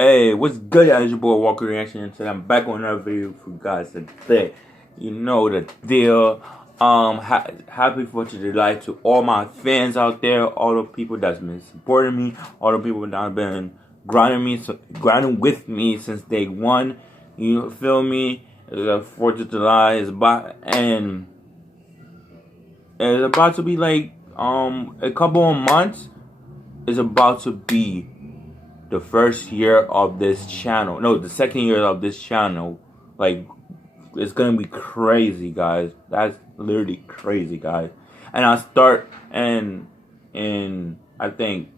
Hey, what's good? It's your boy Walker Reaction, and today I'm back on another video for you guys today. You know the deal. Happy 4th of July to all my fans out there, all the people that's been supporting me, all the people that have been grinding with me since day one. You feel me? The 4th of July is about, and it's about to be like a couple of months. It's about to be the first year of this channel. No, the second year of this channel. Like, it's gonna be crazy, guys. That's literally crazy, guys. And I start in I think,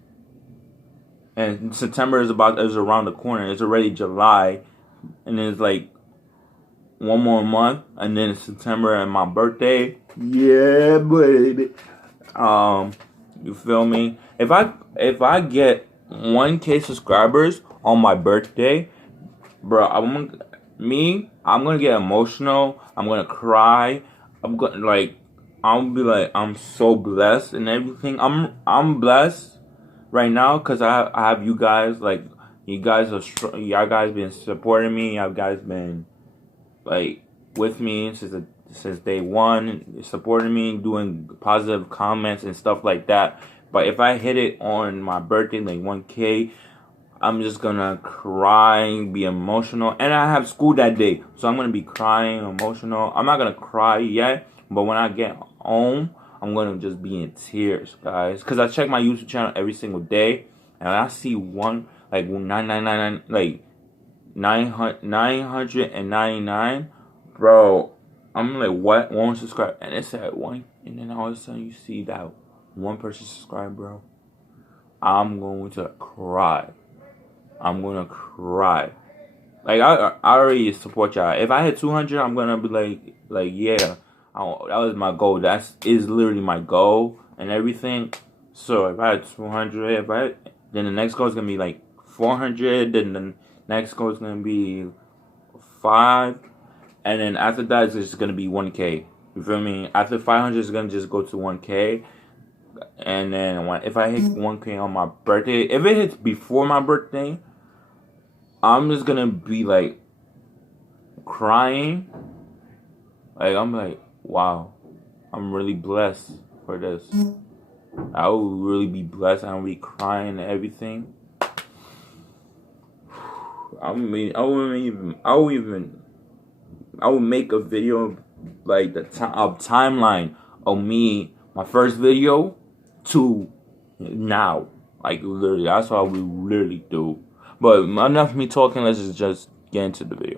and September is around the corner. It's already July, and it's like one more month, and then it's September and my birthday. Yeah, baby. You feel me? If I get 1K subscribers on my birthday, bro, I'm gonna get emotional. I'm gonna cry. I'll be like, I'm so blessed and everything. I'm blessed right now because I have you guys. Like, y'all guys been supporting me. Y'all guys been like with me since day one, supporting me, doing positive comments and stuff like that. But if I hit it on my birthday, like 1K, I'm just gonna cry, be emotional, and I have school that day, so I'm gonna be crying, emotional. I'm not gonna cry yet, but when I get home, I'm gonna just be in tears, guys, because I check my YouTube channel every single day, and I see one like 999, like 999, bro. I'm like, what? One subscribe, and it said one, and then all of a sudden you see that one person subscribe, bro. I'm going to cry. I'm gonna cry. Like, I already support y'all. If I hit 200, I'm gonna be like yeah, that was my goal. Is literally my goal and everything. So if I had 200, then the next goal is gonna be like 400. Then the next goal is gonna be 5, and then after that it's just gonna be 1K. You feel me? After 500, it's gonna just go to 1K. And then if I hit 1K on my birthday, if it hits before my birthday, I'm just gonna be like crying. Like, I'm like, wow, I'm really blessed for this. I will really be blessed. I'll be crying and everything. I would make a video like the timeline of me, my first video to now. Like, literally, that's what we literally do. But enough of me talking, let's just get into the video.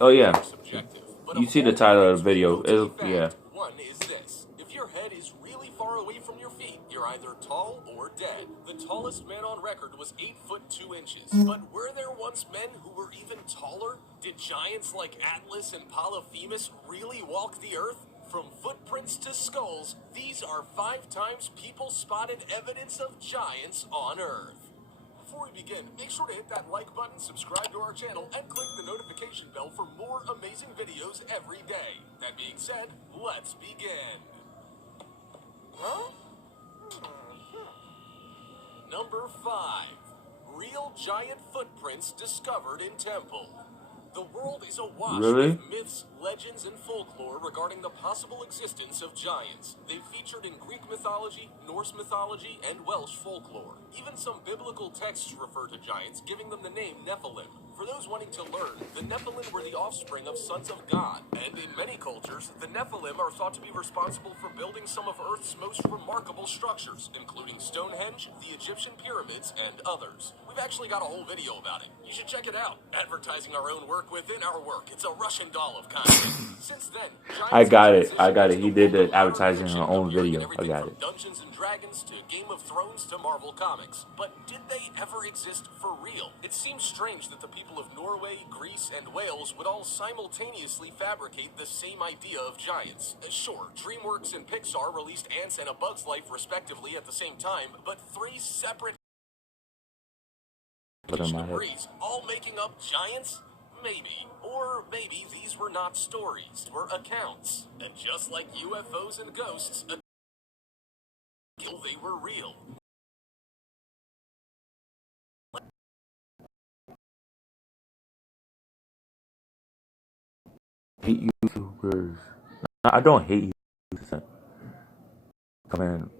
Oh yeah, you see the title of the video. Yeah. One is this. If your head is really far away from your feet, you're either tall or dead. The tallest man on record was 8 foot 2 inches. But were there once men who were even taller? Did giants like Atlas and Polyphemus really walk the earth? From footprints to skulls, these are 5 times people spotted evidence of giants on Earth. Before we begin, make sure to hit that like button, subscribe to our channel, and click the notification bell for more amazing videos every day. That being said, let's begin. Number 5. Real giant footprints discovered in temple. The world is awash with myths, legends, and folklore regarding the possible existence of giants. They've featured in Greek mythology, Norse mythology, and Welsh folklore. Even some biblical texts refer to giants, giving them the name Nephilim. For those wanting to learn, the Nephilim were the offspring of sons of God, and in many cultures, the Nephilim are thought to be responsible for building some of Earth's most remarkable structures, including Stonehenge, the Egyptian pyramids, and others. We've actually got a whole video about it. You should check it out. Advertising our own work within our work. It's a Russian doll of content. Since then, I got it. He did the advertising in our own video. I got it. Dungeons and Dragons to Game of Thrones to Marvel Comics. But did they ever exist for real? It seems strange that the people of Norway, Greece, and Wales would all simultaneously fabricate the same idea of giants. Sure, DreamWorks and Pixar released Ants and A Bug's Life respectively at the same time, but 3 separate degrees, all making up giants? Maybe. Or maybe these were not stories, were accounts. And just like UFOs and ghosts, they were real. hate YouTubers. I don't hate YouTubers. Come in.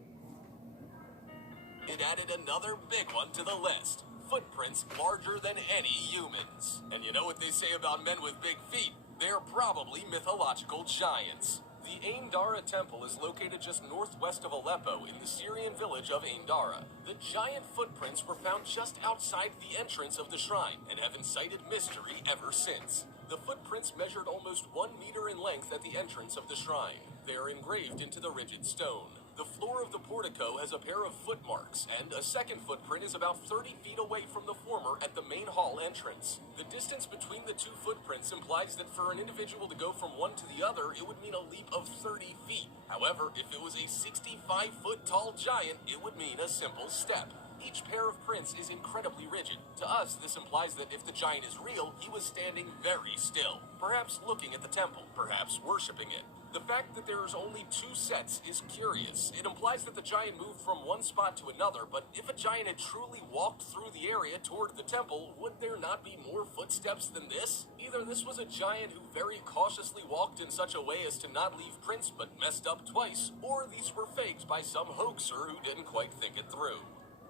It added another big one to the list. Footprints larger than any humans. And you know what they say about men with big feet? They're probably mythological giants. The Ain Dara Temple is located just northwest of Aleppo in the Syrian village of Ain Dara. The giant footprints were found just outside the entrance of the shrine and have incited mystery ever since. The footprints measured almost 1 meter in length at the entrance of the shrine. They are engraved into the rigid stone. The floor of the portico has a pair of footmarks, and a second footprint is about 30 feet away from the former at the main hall entrance. The distance between the two footprints implies that for an individual to go from one to the other, it would mean a leap of 30 feet. However, if it was a 65-foot tall giant, it would mean a simple step. Each pair of prints is incredibly rigid. To us, this implies that if the giant is real, he was standing very still. Perhaps looking at the temple, perhaps worshipping it. The fact that there's only 2 sets is curious. It implies that the giant moved from one spot to another, but if a giant had truly walked through the area toward the temple, would there not be more footsteps than this? Either this was a giant who very cautiously walked in such a way as to not leave prints but messed up twice, or these were faked by some hoaxer who didn't quite think it through.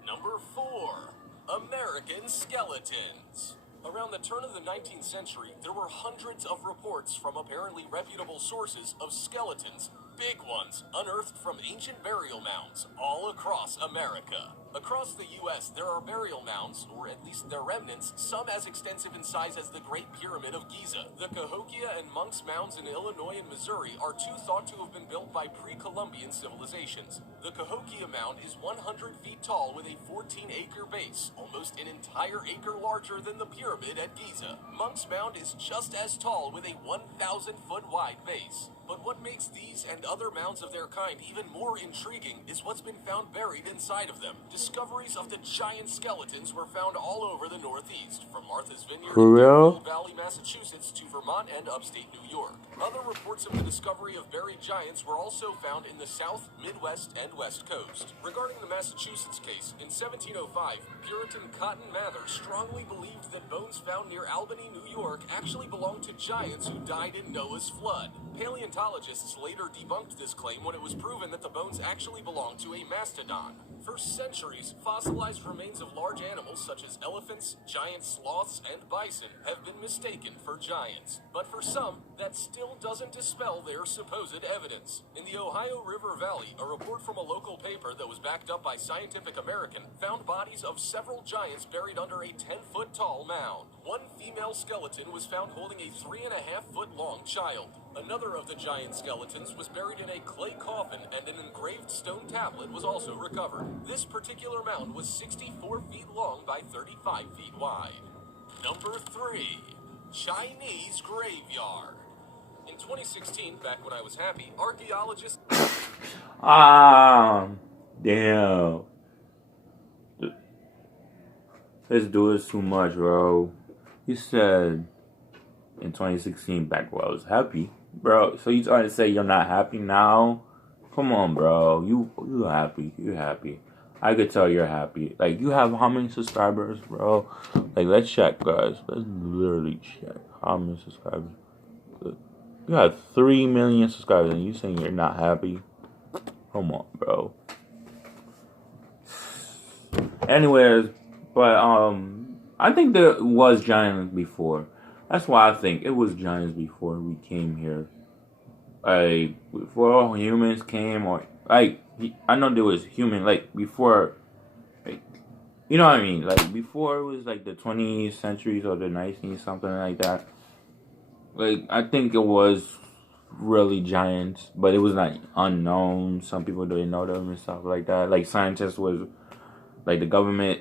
Number 4. American skeletons. Around the turn of the 19th century, there were hundreds of reports from apparently reputable sources of skeletons, big ones, unearthed from ancient burial mounds all across America. Across the U.S., there are burial mounds, or at least their remnants, some as extensive in size as the Great Pyramid of Giza. The Cahokia and Monk's Mounds in Illinois and Missouri are 2 thought to have been built by pre-Columbian civilizations. The Cahokia Mound is 100 feet tall with a 14-acre base, almost an entire acre larger than the pyramid at Giza. Monk's Mound is just as tall with a 1,000-foot wide base. But what makes these and other mounds of their kind even more intriguing is what's been found buried inside of them. Discoveries of the giant skeletons were found all over the Northeast, from Martha's Vineyard in Deerfield Valley, Massachusetts, to Vermont and upstate New York. Other reports of the discovery of buried giants were also found in the South, Midwest, and West Coast. Regarding the Massachusetts case, in 1705, Puritan Cotton Mather strongly believed that bones found near Albany, New York, actually belonged to giants who died in Noah's flood. Paleontologists later debunked this claim when it was proven that the bones actually belonged to a mastodon. For centuries, fossilized remains of large animals such as elephants, giant sloths, and bison have been mistaken for giants. But for some, that still doesn't dispel their supposed evidence. In the Ohio River Valley, a report from a local paper that was backed up by Scientific American found bodies of several giants buried under a 10-foot tall mound. One female skeleton was found holding a 3.5-foot long child. Another of the giant skeletons was buried in a clay coffin, and an engraved stone tablet was also recovered. This particular mound was 64 feet long by 35 feet wide. Number 3. Chinese graveyard. In 2016, back when I was happy, archaeologists... Damn. Let's do this too much, bro. You said in 2016, back when I was happy. Bro, so you trying to say you're not happy now? Come on, bro. You happy. You happy. I could tell you're happy. Like, you have how many subscribers, bro? Like, let's check, guys. Let's literally check how many subscribers. You have 3 million subscribers and you saying you're not happy? Come on, bro. Anyways, but I think there was giants before. That's why I think it was giants before we came here. Like, before humans came, or like, I know there was human, like, before, like, you know what I mean? Like, before it was like the 20th centuries or the 19th, something like that. Like, I think it was really giants, but it was like unknown. Some people didn't know them and stuff like that. Like, scientists was, like, the government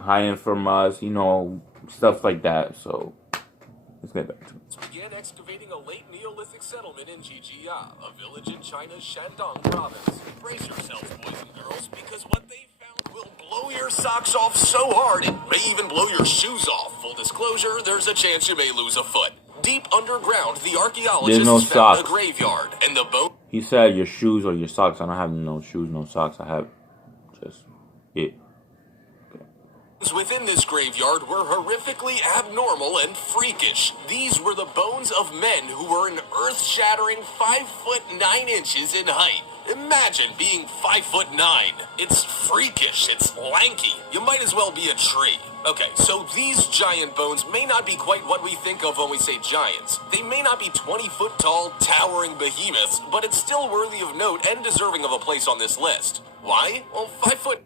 hiding from us, you know, stuff like that. So let's get back to it. Began excavating a late Neolithic settlement in Jijia, a village in China's Shandong province. Brace yourselves, boys and girls, because what they found will blow your socks off so hard it may even blow your shoes off. Full disclosure, there's a chance you may lose a foot. Deep underground, the archaeologists found a graveyard, and the bones... He said your shoes or your socks. I don't have no shoes, no socks. I have just it. within this graveyard were horrifically abnormal and freakish. These were the bones of men who were an earth-shattering 5 foot 9 inches in height. Imagine being 5 foot 9. It's freakish, it's lanky. You might as well be a tree. Okay, so these giant bones may not be quite what we think of when we say giants. They may not be 20-foot tall, towering behemoths, but it's still worthy of note and deserving of a place on this list. Why? Well, 5 foot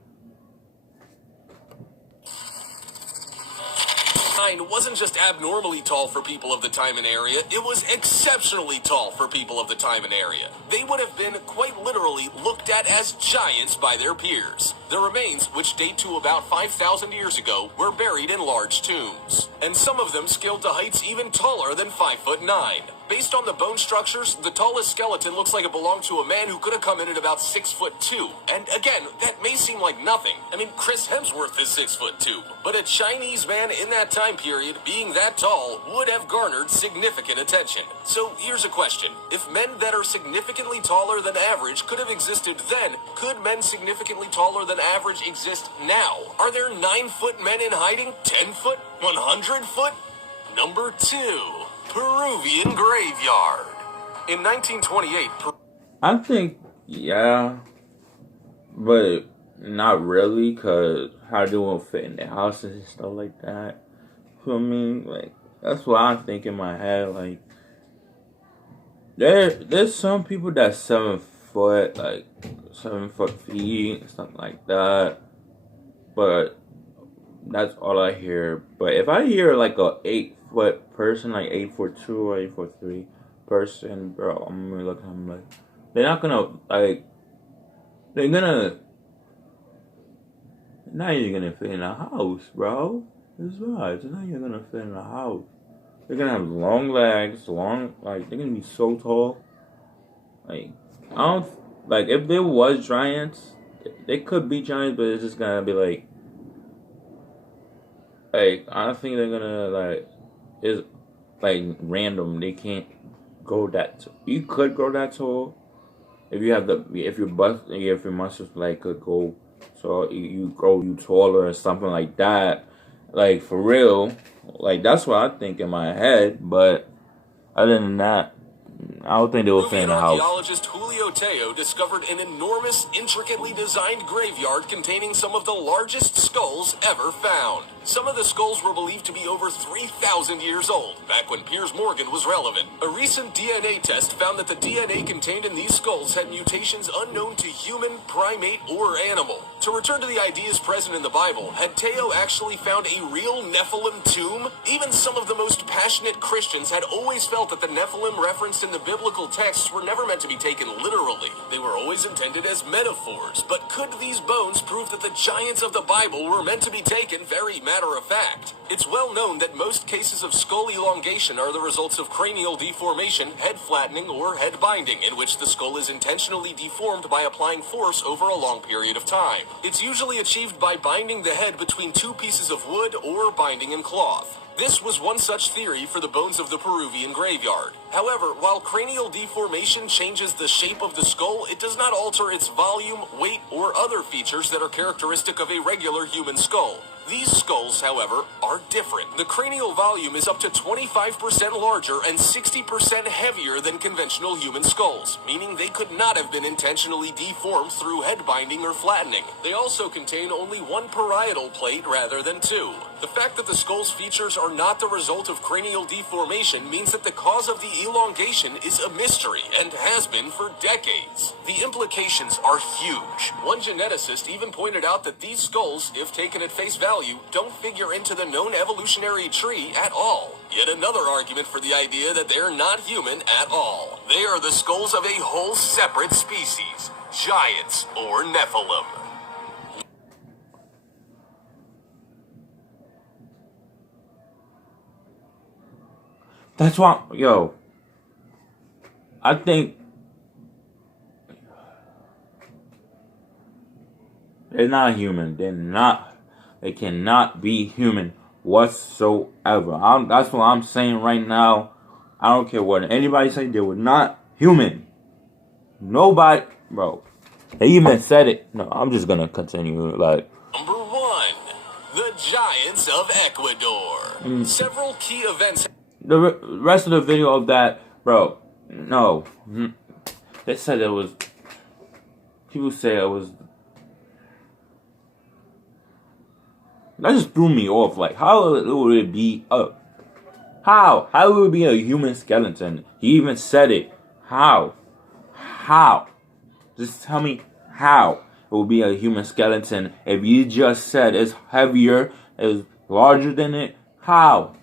9 wasn't just abnormally tall for people of the time and area, it was exceptionally tall for people of the time and area. They would have been quite literally looked at as giants by their peers. The remains, which date to about 5,000 years ago, were buried in large tombs, and some of them scaled to heights even taller than 5 foot 9. Based on the bone structures, the tallest skeleton looks like it belonged to a man who could have come in at about 6 foot 2. And again, that may seem like nothing. I mean, Chris Hemsworth is 6 foot 2. But a Chinese man in that time period being that tall would have garnered significant attention. So here's a question. If men that are significantly taller than average could have existed then, could men significantly taller than average exist now? Are there 9 foot men in hiding? 10 foot? 100 foot? Number 2. Peruvian Graveyard. In 1928, I think, yeah, but not really, because how they won't fit in their houses and stuff like that. So, I mean, like, that's what I think in my head. Like, there's some people that's 7 foot, like 7 foot feet, something like that. But that's all I hear. But if I hear like a 8 foot person, like 8 foot 2 or 8 foot 3 person, bro, I'm gonna look at them like, they're not gonna, like, they're not even gonna fit in a house, bro. It's right. It's not even gonna fit in a house. They're gonna have long legs, like, they're gonna be so tall. Like, I don't, like, if there was giants, they could be giants, but it's just gonna be like, I don't think they're gonna, like, it's, like, random. They can't go that tall. You could grow that tall if you have if your muscles, like, could go, so you grow you taller or something like that. Like, for real. Like, that's what I think in my head, but other than that, I don't think they will fit in a house. Archaeologist Julio Teo discovered an enormous, intricately designed graveyard containing some of the largest skulls ever found. Some of the skulls were believed to be over 3,000 years old, back when Piers Morgan was relevant. A recent DNA test found that the DNA contained in these skulls had mutations unknown to human, primate, or animal. To return to the ideas present in the Bible, had Teo actually found a real Nephilim tomb? Even some of the most passionate Christians had always felt that the Nephilim referenced in the biblical texts were never meant to be taken literally. They were always intended as metaphors. But could these bones prove that the giants of the Bible were meant to be taken very matter of fact? It's well known that most cases of skull elongation are the results of cranial deformation, head flattening, or head binding, in which the skull is intentionally deformed by applying force over a long period of time. It's usually achieved by binding the head between 2 pieces of wood or binding in cloth. This was one such theory for the bones of the Peruvian graveyard. However, while cranial deformation changes the shape of the skull, it does not alter its volume, weight, or other features that are characteristic of a regular human skull. These skulls, however, are different. The cranial volume is up to 25% larger and 60% heavier than conventional human skulls, meaning they could not have been intentionally deformed through head binding or flattening. They also contain only 1 parietal plate rather than 2. The fact that the skull's features are not the result of cranial deformation means that the cause of the elongation is a mystery and has been for decades. The implications are huge. One geneticist even pointed out that these skulls, if taken at face value, don't figure into the known evolutionary tree at all. Yet another argument for the idea that they're not human at all. They are the skulls of a whole separate species, giants or Nephilim. That's why, yo, I think they're not human. They cannot be human whatsoever. That's what I'm saying right now. I don't care what anybody say. They were not human. Nobody, bro. They even said it. No, I'm just gonna continue. Like, Number 1, the giants of Ecuador. Several key events. The rest of the video of that, bro, no. They said it was, people say it was, that just threw me off. Like, how would it be how would it be a human skeleton? He even said it. How? Just tell me how it would be a human skeleton if you just said it's heavier, it's larger than it. How?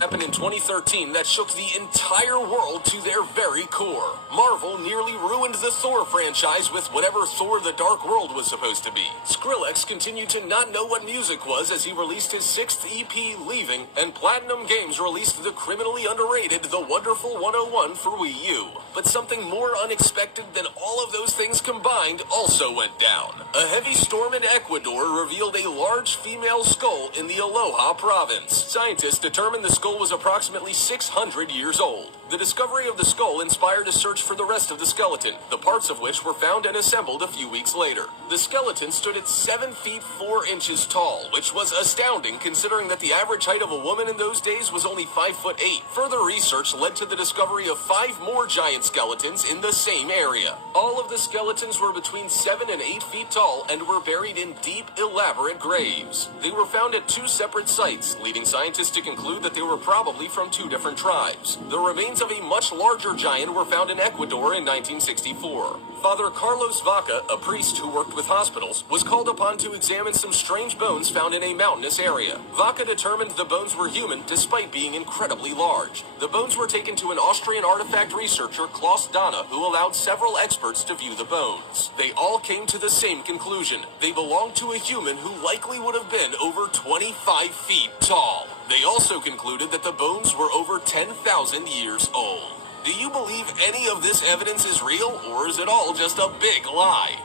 Happened in 2013 that shook the entire world to their very core. Marvel nearly ruined the Thor franchise with whatever Thor the Dark World was supposed to be. Skrillex continued to not know what music was as he released his 6th EP, Leaving, and Platinum Games released the criminally underrated The Wonderful 101 for Wii U. But something more unexpected than all of those things combined also went down. A heavy storm in Ecuador revealed a large female skull in the Aloha province. Scientists determined the skull was approximately 600 years old. The discovery of the skull inspired a search for the rest of the skeleton, the parts of which were found and assembled a few weeks later. The skeleton stood at 7 feet 4 inches tall, which was astounding considering that the average height of a woman in those days was only 5'8". Further research led to the discovery of 5 more giant skeletons in the same area. All of the skeletons were between 7 and 8 feet tall and were buried in deep, elaborate graves. They were found at 2 separate sites, leading scientists to conclude that they were probably from 2 different tribes. The remains of a much larger giant were found in Ecuador in 1964. Father Carlos Vaca, a priest who worked with hospitals, was called upon to examine some strange bones found in a mountainous area. Vaca determined the bones were human despite being incredibly large. The bones were taken to an Austrian artifact researcher, Klaus Dana, who allowed several experts to view the bones. They all came to the same conclusion. They belonged to a human who likely would have been over 25 feet tall. They also concluded that the bones were over 10,000 years old. Do you believe any of this evidence is real, or is it all just a big lie?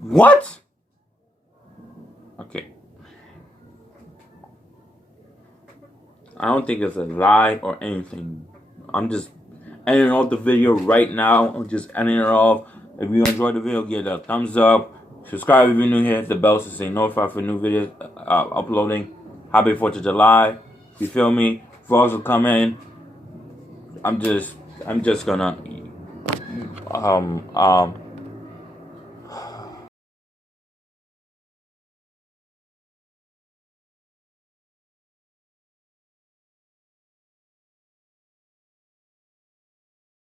What? Okay. I don't think it's a lie or anything. I'm just ending off the video right now. I'm just ending it off. If you enjoyed the video, give it a thumbs up. Subscribe if you're new here. Hit the bell to stay notified for new videos uploading. Happy 4th of July. You feel me? Vlogs will come in. I'm just gonna